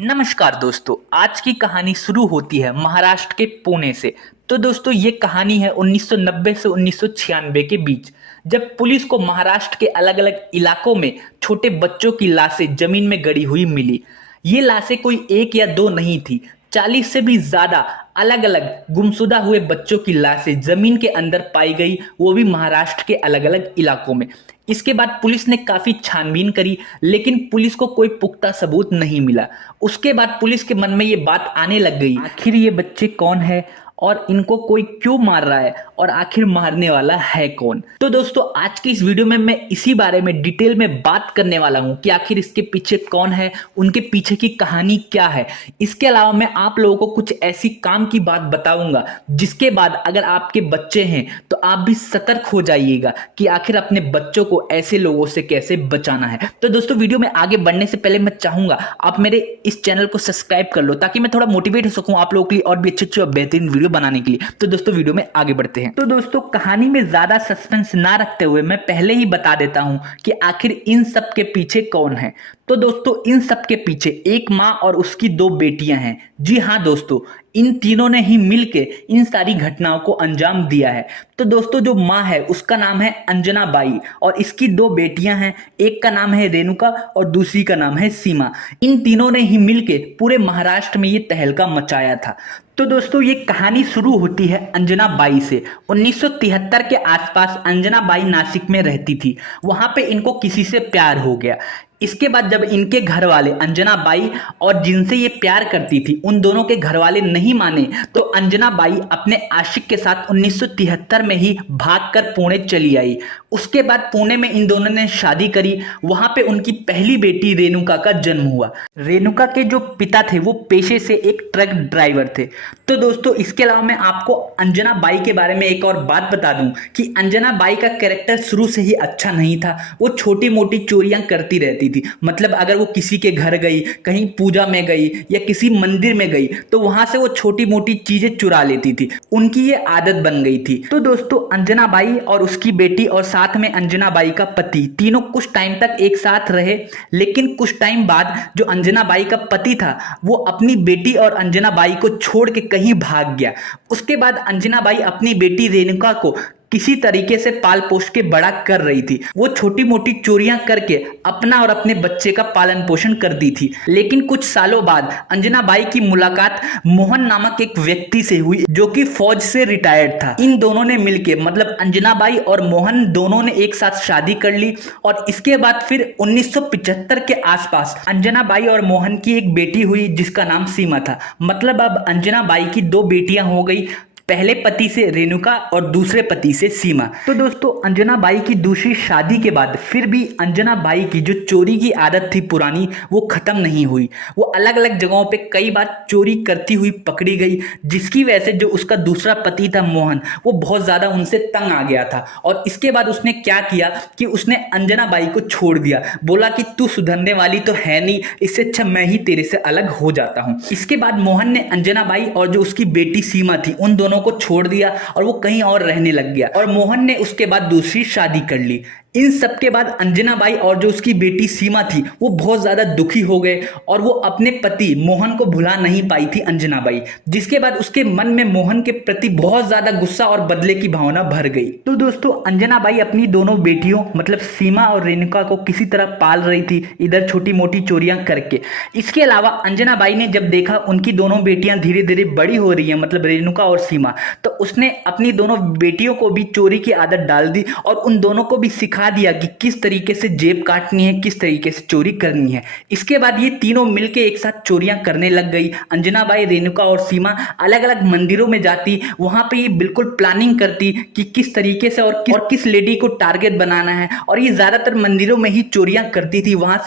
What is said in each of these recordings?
नमस्कार दोस्तों। आज की कहानी शुरू होती है महाराष्ट्र के पुणे से। तो दोस्तों ये कहानी है 1990 से 1996 के बीच, जब पुलिस को महाराष्ट्र के अलग अलग इलाकों में छोटे बच्चों की लाशें जमीन में गड़ी हुई मिली। ये लाशें कोई एक या दो नहीं थी, 40 से भी ज्यादा अलग अलग गुमशुदा हुए बच्चों की लाशें जमीन के अंदर पाई गई, वो भी महाराष्ट्र के अलग अलग इलाकों में। इसके बाद पुलिस ने काफी छानबीन करी, लेकिन पुलिस को कोई पुख्ता सबूत नहीं मिला। उसके बाद पुलिस के मन में ये बात आने लग गई, आखिर ये बच्चे कौन है और इनको कोई क्यों मार रहा है और आखिर मारने वाला है कौन। तो दोस्तों आज की इस वीडियो में मैं इसी बारे में डिटेल में बात करने वाला हूं कि आखिर इसके पीछे कौन है, उनके पीछे की कहानी क्या है। इसके अलावा मैं आप लोगों को कुछ ऐसी काम की बात बताऊंगा जिसके बाद अगर आपके बच्चे हैं तो आप भी सतर्क हो जाइएगा कि आखिर अपने बच्चों को ऐसे लोगों से कैसे बचाना है। तो दोस्तों वीडियो में आगे बढ़ने से पहले मैं चाहूंगा आप मेरे इस चैनल को सब्सक्राइब कर लो, ताकि मैं थोड़ा मोटिवेट हो सकूं आप लोगों के लिए और भी अच्छे अच्छे और बेहतरीन वीडियो बनाने के लिए। तो दोस्तों वीडियो में आगे बढ़ते हैं। तो दोस्तों कहानी में ज्यादा सस्पेंस ना रखते हुए मैं पहले ही बता देता हूं कि आखिर इन सब के पीछे कौन है। तो दोस्तों इन सब के पीछे एक माँ और उसकी दो बेटियां हैं। जी हाँ दोस्तों, इन तीनों ने ही मिलके इन सारी घटनाओं को अंजाम दिया है। तो दोस्तों जो माँ है उसका नाम है अंजना बाई और इसकी दो बेटियां हैं, एक का नाम है रेणुका और दूसरी का नाम है सीमा। इन तीनों ने ही मिलके पूरे महाराष्ट्र में ये तहलका मचाया था। तो दोस्तों ये कहानी शुरू होती है अंजना बाई से। 1973 के आसपास अंजना बाई नासिक में रहती थी। वहां पे इनको किसी से प्यार हो गया। इसके बाद जब इनके घर वाले अंजना बाई और जिनसे ये प्यार करती थी उन दोनों के घर वाले नहीं माने, तो अंजना बाई अपने आशिक के साथ 1973 में ही भागकर पुणे चली आई। उसके बाद पुणे में इन दोनों ने शादी करी। वहां पे उनकी पहली बेटी रेणुका का जन्म हुआ। रेणुका के जो पिता थे वो पेशे से एक ट्रक ड्राइवर थे। तो दोस्तों इसके अलावा मैं आपको अंजना बाई के बारे में एक और बात बता दूं कि अंजना बाई का कैरेक्टर शुरू से ही अच्छा नहीं था। वो छोटी मोटी चोरियां करती रहती थी। मतलब अगर वो किसी के घर गई, कहीं पूजा में गई या किसी मंदिर में गई तो वहां से वो छोटी मोटी चीजें चुरा लेती थी। उनकी ये आदत बन गई थी। तो दोस्तों अंजना बाई और उसकी बेटी और साथ में अंजना बाई का पति तीनों कुछ टाइम तक एक साथ रहे, लेकिन कुछ टाइम बाद जो अंजना बाई का पति था वो अपनी बेटी और अंजना बाई को छोड़ के कहीं भाग गया। उसके बाद अंजना बाई अपनी बेटी रेणुका को किसी तरीके से पाल पोष के बड़ा कर रही थी। वो छोटी मोटी चोरियां करके अपना और अपने बच्चे का पालन पोषण करती थी। लेकिन कुछ सालों बाद अंजना बाई की मुलाकात मोहन नामक एक व्यक्ति से हुई जो कि फौज से रिटायर्ड था। इन दोनों ने मिलके मतलब अंजना बाई और मोहन दोनों ने एक साथ शादी कर ली और इसके बाद फिर 1975 के आसपास अंजना बाई और मोहन की एक बेटी हुई जिसका नाम सीमा था। मतलब अब अंजना बाई की दो बेटियां हो गई, पहले पति से रेणुका और दूसरे पति से सीमा। तो दोस्तों अंजना बाई की दूसरी शादी के बाद फिर भी अंजना बाई की जो चोरी की आदत थी पुरानी वो खत्म नहीं हुई। वो अलग अलग जगहों पे कई बार चोरी करती हुई पकड़ी गई, जिसकी वजह से जो उसका दूसरा पति था मोहन वो बहुत ज्यादा उनसे तंग आ गया था। और इसके बाद उसने क्या किया कि उसने अंजना बाई को छोड़ दिया। बोला कि तू सुधरने वाली तो है नहीं, इससे अच्छा मैं ही तेरे से अलग हो जाता हूँ। इसके बाद मोहन ने अंजना बाई और जो उसकी बेटी सीमा थी उन दोनों को छोड़ दिया और वो कहीं और रहने लग गया और मोहन ने उसके बाद दूसरी शादी कर ली। इन सब के बाद अंजना बाई और जो उसकी बेटी सीमा थी वो बहुत ज्यादा दुखी हो गए और वो अपने पति मोहन को भुला नहीं पाई थी अंजना बाई, जिसके बाद उसके मन में मोहन के प्रति बहुत ज्यादा गुस्सा और बदले की भावना भर गई। तो दोस्तों अंजना बाई अपनी दोनों बेटियों मतलब सीमा और रेणुका को किसी तरह पाल रही थी, इधर छोटी मोटी चोरियां करके। इसके अलावा अंजना बाई ने जब देखा उनकी दोनों बेटियां धीरे धीरे बड़ी हो रही है, मतलब रेणुका और सीमा, तो उसने अपनी दोनों बेटियों को भी चोरी की आदत डाल दी और उन दोनों को भी सिखा दिया कि किस तरीके से जेब काटनी है, किस तरीके से चोरी करनी है। इसके बाद ये तीनों मिलके एक साथ चोरियां करने लग गई। अंजना बाई, रेणुका और सीमा अलग अलग मंदिरों में जाती, वहां पे ये बिल्कुल प्लानिंग करती कि किस तरीके से और किस लेडी को टारगेट बनाना है। और ये ज्यादातर मंदिरों में ही चोरियां करती थी। वहां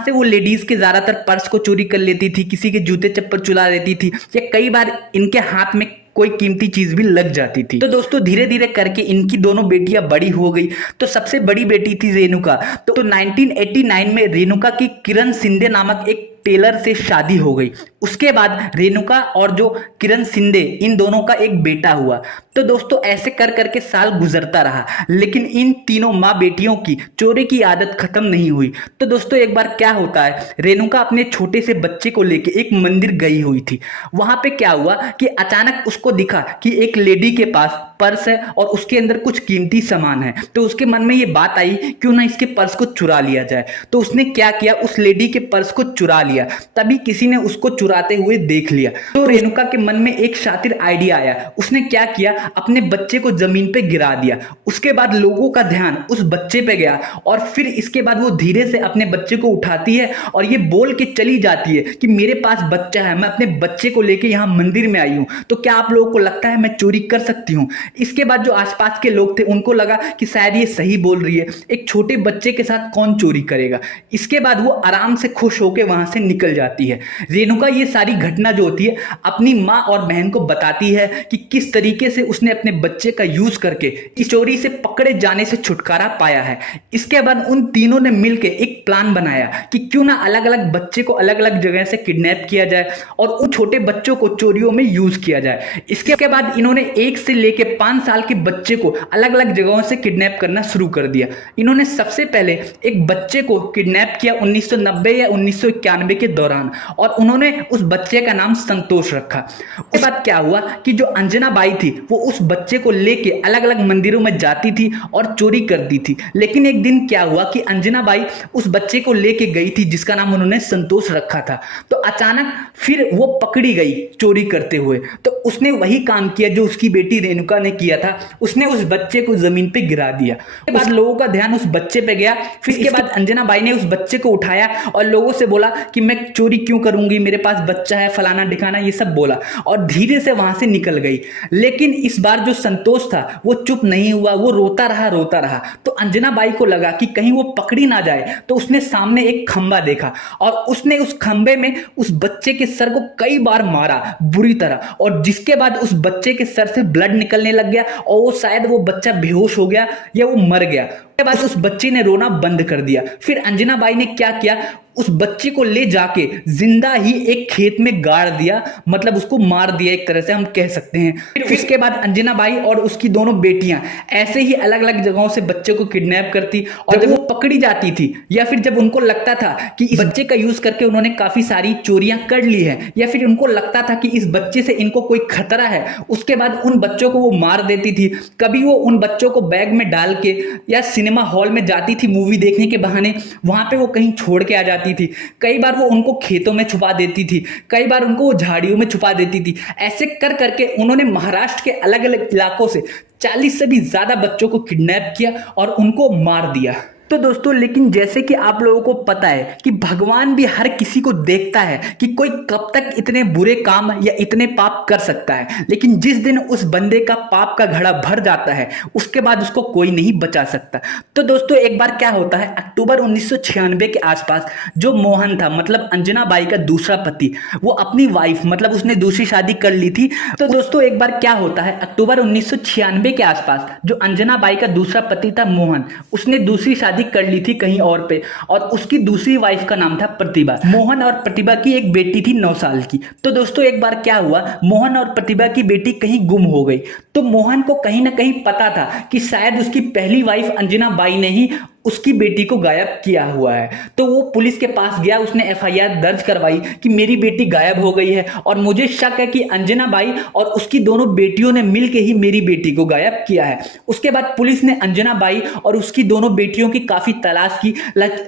से वो लेडीज के ज्यादातर पर्स को चोरी कर लेती थी, किसी के जूते चप्पल चुरा लेती थी या कई बार इनके हाथ में कोई कीमती चीज भी लग जाती थी। तो दोस्तों धीरे धीरे करके इनकी दोनों बेटियां बड़ी हो गई। तो सबसे बड़ी बेटी थी रेणुका। तो 1989 में रेणुका की किरण शिंदे नामक एक टेलर से शादी हो गई। उसके बाद रेणुका और जो किरण शिंदे, इन दोनों का एक बेटा हुआ। तो दोस्तों ऐसे कर करके साल गुजरता रहा, लेकिन इन तीनों माँ बेटियों की चोरी की आदत खत्म नहीं हुई। तो दोस्तों एक बार क्या होता है, रेणुका अपने छोटे से बच्चे को लेके एक मंदिर गई हुई थी। वहां पे क्या हुआ कि अचानक उसको दिखा कि एक लेडी के पास पर्स है और उसके अंदर कुछ कीमती सामान है। तो उसके मन में ये बात आई क्यों ना इसके पर्स को चुरा लिया जाए। तो उसने क्या किया, उस लेडी के पर्स को चुरा लिया। तभी किसी ने उसको चुराते हुए देख लिया। तो रेणुका के मन में एक शातिर आइडिया आया। उसने क्या किया, अपने बच्चे को जमीन पे गिरा दिया। उसके बाद लोगों का ध्यान उस बच्चे पे गया और फिर इसके बाद वो धीरे से अपने बच्चे को उठाती है और ये बोल के चली जाती है कि मेरे पास बच्चा है, मैं अपने बच्चे को लेके यहाँ मंदिर में आई हूँ, तो क्या आप लोगों को लगता है मैं चोरी कर सकती हूँ। इसके बाद जो आसपास के लोग थे उनको लगा कि शायद ये सही बोल रही है, एक छोटे बच्चे के साथ कौन चोरी करेगा। इसके बाद वो आराम से खुश होकर वहां से निकल जाती है। रेणुका ये सारी घटना जो होती है अपनी माँ और बहन को बताती है कि किस तरीके से उसने अपने बच्चे का यूज करके इस चोरी से पकड़े जाने से छुटकारा पाया है। इसके बाद उन तीनों ने मिलकर एक प्लान बनाया कि क्यों ना अलग अलग बच्चे को अलग अलग जगह से किडनैप किया जाए और उन छोटे बच्चों को चोरियों में यूज किया जाए। इसके बाद इन्होंने 1 से लेके 5 साल के बच्चे को अलग अलग जगहों से किडनैप करना शुरू कर दिया। इन्होंने सबसे पहले एक बच्चे को किडनैप किया 1990 या 1991 के दौरान और उन्होंने उस बच्चे का नाम संतोष रखा। उसके बाद क्या हुआ कि जो अंजना बाई थी वो उस बच्चे को लेके अलग अलग मंदिरों में जाती थी और चोरी करती थी। लेकिन एक दिन क्या हुआ कि अंजना बाई उस बच्चे को लेके गई थी जिसका नाम उन्होंने संतोष रखा था। तो अचानक फिर वो पकड़ी गई चोरी करते हुए। तो उसने वही काम किया जो उसकी बेटी रेणुका ने किया था, उसने उस बच्चे को जमीन पे गिरा दिया। उसके बाद लोगों का ध्यान उस बच्चे पे गया। फिर इसके बाद अंजना बाई ने उस बच्चे को उठाया और लोगों से बोला कि मैं चोरी क्यों करूंगी, मेरे पास बच्चा है, फलाना ढिकाना, ये सब बोला और धीरे से वहां से निकल गई। लेकिन इस बार जो संतोष था वो चुप नहीं हुआ, वो रोता रहा। तो अंजना बाई को लगा कि कहीं वो पकड़ी ना जाए, तो उसने सामने एक खंबा देखा और उसने उस खंबे में उस बच्चे के सर को कई बार मारा बुरी तरह, और जिसके बाद उस बच्चे के सर से ब्लड निकलने लग गया और वो शायद वो बच्चा बेहोश हो गया या वो मर गया। उसके बाद उस बच्चे ने रोना बंद कर दिया। फिर अंजना बाई ने क्या किया, उस बच्चे को ले जाके जिंदा ही एक खेत में गाड़ दिया, मतलब उसको मार दिया एक तरह से हम कह सकते हैं। फिर उसके बाद अंजना बाई और उसकी दोनों बेटियां ऐसे ही अलग अलग जगहों से बच्चे को किडनैप करती और जब वो पकड़ी जाती थी या फिर जब उनको लगता था कि इस बच्चे का यूज करके उन्होंने काफी सारी चोरियां कर ली है या फिर उनको लगता था कि इस बच्चे से इनको कोई खतरा है, उसके बाद उन बच्चों को वो मार देती थी। कभी वो उन बच्चों को बैग में डाल के या सिनेमा हॉल में जाती थी मूवी देखने के बहाने, वहां पे वो कहीं छोड़ के आ जाती थी। कई बार वो उनको खेतों में छुपा देती थी, कई बार उनको वो झाड़ियों में छुपा देती थी। ऐसे कर करके उन्होंने महाराष्ट्र के अलग अलग इलाकों से 40 से भी ज्यादा बच्चों को किडनैप किया और उनको मार दिया। तो दोस्तों लेकिन जैसे कि आप लोगों को पता है कि भगवान भी हर किसी को देखता है कि कोई कब तक इतने बुरे काम या इतने पाप कर सकता है, लेकिन जिस दिन उस बंदे का पाप का घड़ा भर जाता है उसके बाद उसको कोई नहीं बचा सकता। तो दोस्तों एक बार क्या होता है, अक्टूबर 1996 के आसपास जो मोहन था, मतलब अंजना बाई का दूसरा पति, वो अपनी वाइफ, मतलब उसने दूसरी शादी कर ली थी। तो दोस्तों एक बार क्या होता है, अक्टूबर 1996 के आसपास जो अंजना बाई का दूसरा पति था मोहन, उसने दूसरी शादी कर ली थी कहीं और पे और उसकी दूसरी वाइफ का नाम था प्रतिभा। मोहन और प्रतिभा की एक बेटी थी 9 साल की। तो दोस्तों एक बार क्या हुआ, मोहन और प्रतिभा की बेटी कहीं गुम हो गई। तो मोहन को कहीं ना कहीं पता था कि शायद उसकी पहली वाइफ अंजना बाई ने ही उसकी बेटी को गायब किया हुआ है। तो वो पुलिस के पास गया, उसने एफआईआर दर्ज करवाई कि मेरी बेटी गायब हो गई है और मुझे शक है कि अंजना बाई और उसकी दोनों बेटियों ने मिलकर ही मेरी बेटी को गायब किया है। उसके बाद पुलिस ने अंजना बाई और उसकी दोनों बेटियों की काफी तलाश की,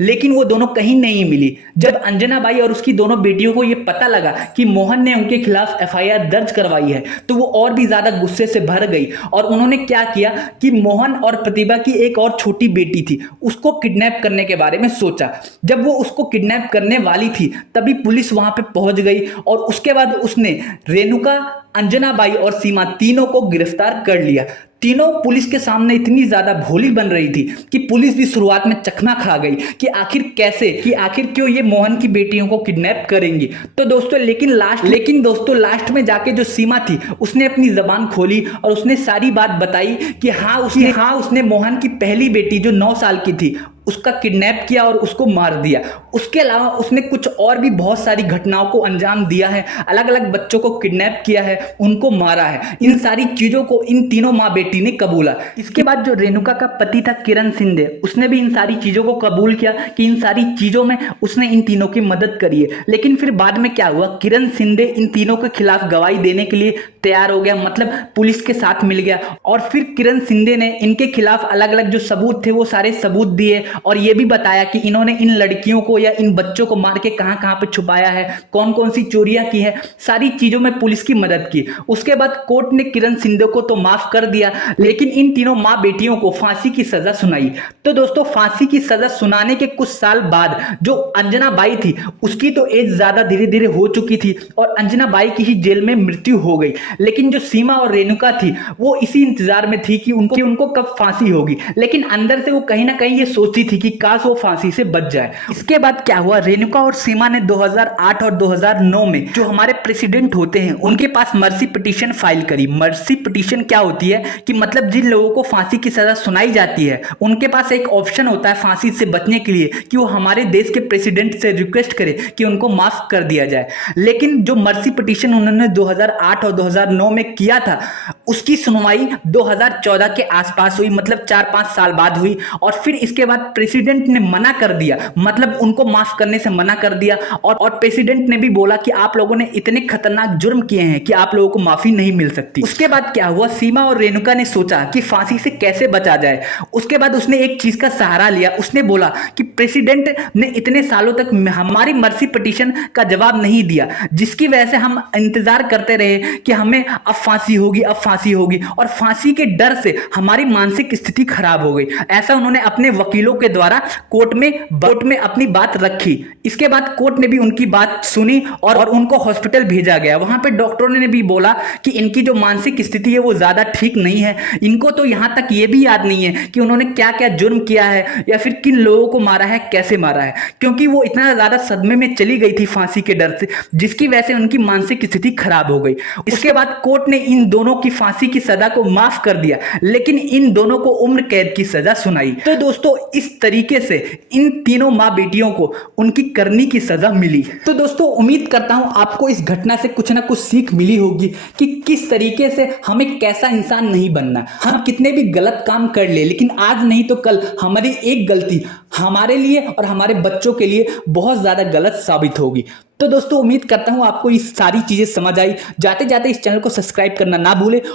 लेकिन वो दोनों कहीं नहीं मिली। जब अंजना बाई और उसकी दोनों बेटियों को यह पता लगा कि मोहन ने उनके खिलाफ एफआईआर दर्ज करवाई है तो वो और भी ज्यादा गुस्से से भर गई और उन्होंने क्या किया कि मोहन और प्रतिभा की एक और छोटी बेटी थी उसको किडनैप करने के बारे में सोचा। जब वो उसको किडनैप करने वाली थी तभी पुलिस वहां पे पहुंच गई और उसके बाद उसने रेणुका, अंजना बाई और सीमा तीनों को गिरफ्तार कर लिया। तीनों पुलिस के सामने इतनी ज्यादा भोली बन रही थी कि पुलिस भी शुरुआत में चकना खा गई कि आखिर क्यों ये मोहन की बेटियों को किडनैप करेंगी। तो दोस्तों लेकिन दोस्तों लास्ट में जाके जो सीमा थी उसने अपनी जबान खोली और उसने सारी बात बताई कि हाँ उसने मोहन की पहली बेटी जो 9 साल की थी उसका किडनैप किया और उसको मार दिया। उसके अलावा उसने कुछ और भी बहुत सारी घटनाओं को अंजाम दिया है, अलग अलग बच्चों को किडनैप किया है, उनको मारा है। इन सारी चीजों को इन तीनों माँ बेटी ने कबूला। इसके बाद जो रेणुका का पति था किरण शिंदे, उसने भी इन सारी चीजों को कबूल किया कि इन सारी चीजों में उसने इन तीनों की मदद करी है। लेकिन फिर बाद में क्या हुआ, किरण शिंदे इन तीनों के खिलाफ गवाही देने के लिए तैयार हो गया, मतलब पुलिस के साथ मिल गया। और फिर किरण शिंदे ने इनके खिलाफ अलग अलग जो सबूत थे वो सारे सबूत दिए और ये भी बताया कि इन्होंने इन लड़कियों को या इन बच्चों को मार के कहां कहां पे छुपाया है, कौन कौन सी चोरियां की है, सारी चीजों में पुलिस की मदद की। उसके बाद कोर्ट ने किरण शिंदे को तो माफ कर दिया, लेकिन इन तीनों मां बेटियों को फांसी की सजा सुनाई। तो दोस्तों फांसी की सजा सुनाने के कुछ साल बाद जो अंजना बाई थी उसकी तो एज ज्यादा धीरे धीरे हो चुकी थी और अंजना बाई की ही जेल में मृत्यु हो गई। लेकिन जो सीमा और रेणुका थी वो इसी इंतजार में थी कि उनको कब फांसी होगी, लेकिन अंदर से वो कहीं ना कहीं ये सोचती थी कि काश वो फांसी से बच जाए। इसके बाद क्या हुआ, रेणुका और सीमा ने 2008 और 2009 में जो हमारे प्रेसिडेंट होते हैं उनके पास मर्सी पिटीशन फाइल करी। मर्सी पिटीशन क्या होती है कि मतलब जिन लोगों को फांसी की सजा सुनाई जाती है उनके पास एक ऑप्शन होता है फांसी से बचने के लिए कि वो हमारे देश के प्रेसिडेंट से रिक्वेस्ट करे कि उनको माफ कर दिया जाए। लेकिन जो मर्सी पिटीशन उन्होंने 2008 और 2009 में किया था उसकी सुनवाई 2014 के आसपास हुई, मतलब 4-5 साल बाद हुई। और फिर इसके बाद प्रेसिडेंट ने मना कर दिया, मतलब उनको माफ करने से मना कर दिया। और प्रेसिडेंट ने भी बोला कि आप लोगों ने इतने खतरनाक जुर्म किए हैं कि आप लोगों को माफी नहीं मिल सकती। उसके बाद क्या हुआ, सीमा और रेणुका ने सोचा कि फांसी से कैसे बचा जाए। उसके बाद उसने एक चीज का सहारा लिया, उसने बोला कि प्रेसिडेंट ने इतने सालों तक हमारी मर्सी पिटीशन का जवाब नहीं दिया, जिसकी वजह से हम इंतजार करते रहे कि हमें अब फांसी होगी, अब फांसी होगी, और फांसी के डर से हमारी मानसिक स्थिति खराब हो गई। ऐसा उन्होंने अपने वकीलों के द्वारा कोर्ट में अपनी बात रखी। इसके बाद कोर्ट ने भी उनकी बात सुनी और उनको हॉस्पिटल भेजा गया। वहां पे डॉक्टरों ने भी बोला कि इनकी जो मानसिक स्थिति है वो ज्यादा ठीक नहीं है। इनको तो यहां तक ये भी याद नहीं है कि उन्होंने क्या क्या जुर्म किया है या फिर किन लोगों को मारा है, कैसे मारा है, क्योंकि वो इतना ज्यादा सदमे में चली गई थी फांसी के डर से, जिसकी वजह से उनकी मानसिक स्थिति खराब हो गई। इसके बाद कोर्ट ने इन दोनों की फांसी की सजा को माफ कर दिया, लेकिन इन दोनों को उम्र कैद की सजा सुनाई। तो दोस्तों इस तरीके से इन तीनों माँ बेटियों को उनकी करनी की सजा मिली। तो दोस्तों उम्मीद करता हूं आपको इस घटना से कुछ ना कुछ सीख मिली होगी कि किस तरीके से हमें कैसा इंसान नहीं बनना। हम कितने भी गलत काम कर ले, लेकिन आज नहीं तो कल हमारी एक गलती हमारे लिए और हमारे बच्चों के लिए बहुत ज्यादा गलत साबित होगी। तो दोस्तों उम्मीद करता हूं आपको ये सारी चीजें समझ आई। जाते जाते इस चैनल को सब्सक्राइब करना ना भूले।